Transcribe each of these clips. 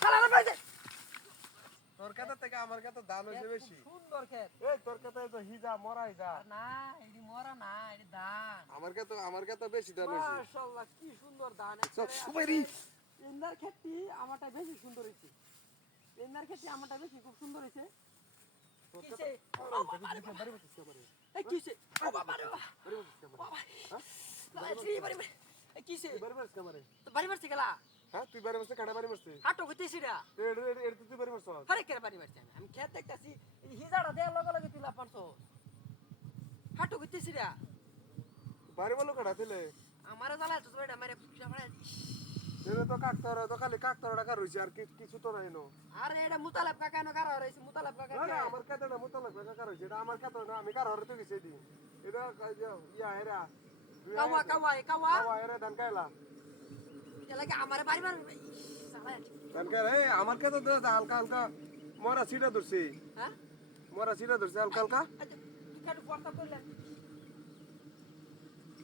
শালারে তোর কাছে থেকে আমার কাছে দাম হয়েছে বেশি। সুন্দর ক্ষেত এই তোর কাছে তো হিজা মরা হিজা। না এডি মরা না এডি ধান আমার কাছে আমার কাছে বেশি দাম হয়েছে। মাশাআল্লাহ কি সুন্দর ধান সব সুপারি। ইন্দার ক্ষেতটি আমারটা বেশি সুন্দর হইছে ইন্দার ক্ষেতটি আমারটা বেশি খুব সুন্দর হইছে কিসে এই কিসে ও বাবা রে? বাবা। লাজি বাড়ি বাড়ি তো গেলা হ্যাঁ তুই বাড়ি মারছিস কাটা বাড়ি মারছিস হাটো কইতেছি রা এটা তুই বাড়ি মারছিস আরে কেন বাড়ি মারছে আমি ক্ষেত দেখতাছি হিজাড়া দেওয়ার লগে লগে তুই পারছ হাটো কইতেছি রা বাড়ি বলো কাটা দিলে আমারে জ্বালায় তো এটা মারে ফুসা ফাড়া এটা তো কাকতর তো খালি কাকতর টাকা রয়েছে আর কিছু তো নাই নো। আরে এটা মুতালাব কাকা নো কারা রইছে মুতালাব কাকা না না আমার না এটা না আমি কার হরে তো গেছি এদিন। এটা ইয়া- হেরা কাওয়া কাওয়া কাওয়া। কাওয়া হেরা ধান কাইলা। এটা লাগে আমারে কাছে তো হালকা হালকা। মরা সিটা ধরছি। হ্যাঁ? মরা সিটা ধরছি হালকা হালকা। আচ্ছা করলেন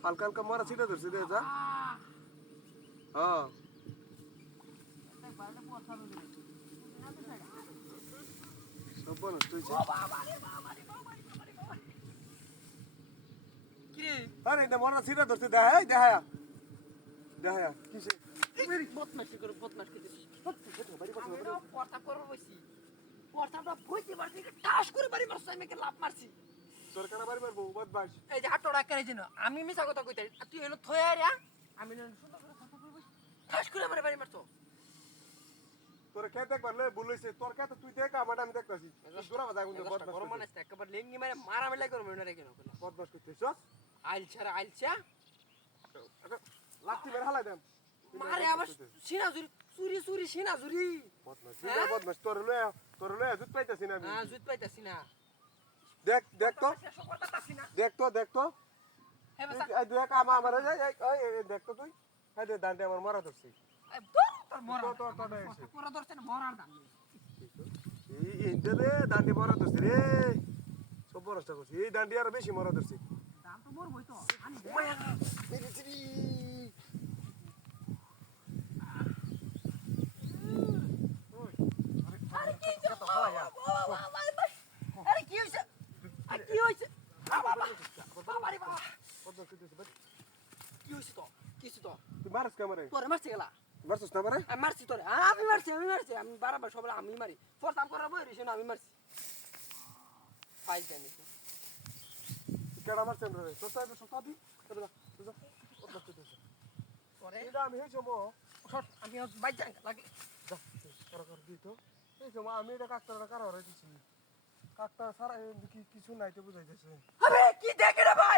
হালকা হালকা মরা সিটা ধরছি দে যা। হ্যাঁ সব নষ্ট হয়েছে আরে মরা সিটা ধরছি দেখা দেখা দেখা কিসে? বদমাশি করে বদমাশ করে পড়তা করব বসি পড়তাটা বইতে পারছি টাস করে বাড়ি আমি বাড়ি বদমাস এই যে হাটটা করে আমি মিছা কথা কইতে তুই এনে থয়ে আমি সুন্দর করে কথা কইব ঠাস করে আমার বাড়ি মারছো তোর খেতে একবার লে বলেছে তোর খেতে তুই দেখ আমার আমি দেখতাছি দূরা বাজা কিন্তু বদমাস গরম মানে একেবারে লেঙ্গি রে কেন বদমাস করতেছ আইলছারা আইলছা লাত্তি বের হালাই মারে আবার সিনা জুরি চুরি চুরি সিনা জুরি বদমাস সিনা বদমাস তোর লয়ে তোর লয়ে জুত পাইতাছি না আমি। হ্যাঁ জুত পাইতাছি না। দেখ দেখ তো। দেখ তো দেখ তো। দেখ আমার আমার এই দেখ তো তুই। এই দে দান্ডে আমার মারা ধরছি। রে দান্ডে মারা। ধরছি রে। সব বড়টা করছি। এই দান্ডে আর বেশি মারা ধরছি। দাম তো মরবই তো আমি মেরেছিলি আরে কি হইছে আরে কি হইছে আরে কি হইছে বাবা বাবা রে বাবা কি হইছে তো কি হইছে তো তুই মারস কামারে তোরে মারছে গেলা মারছিস না মারে আমি মারছি তোরে আমি মারছি আমি মারছি আমি বারবার সবাই আমি মারি ফোরতাম করার বই না আমি মারছি ফাইল জানিস কেডা মারছেন রে তোর তো সব দি তোরা তোরা তোরে এই আমি সারা কিছু নাই তো বুঝাইতেছে। কি দেখে রে ভাই?